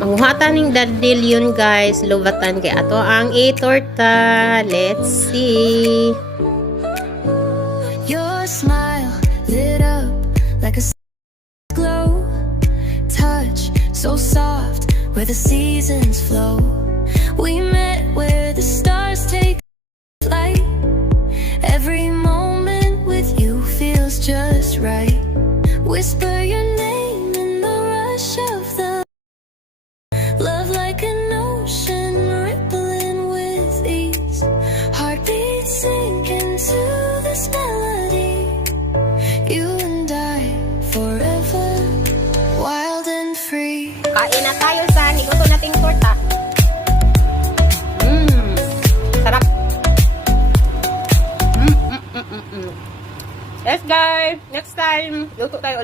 Manguhatan ng dandellion guys, løvatan kay ato ang itorta. Let's see. Your smile lit up like a glow, touch so soft where the seasons flow. We met where the stars take flight. Every moment with you feels just right. Whisper your name in the rush of the love, like an ocean rippling with ease. Heartbeats sink into this melody. You and I forever, wild and free. Kain na tayo sa higoto nating torta. Sarap. Yes guys, next time luto tayo ulit.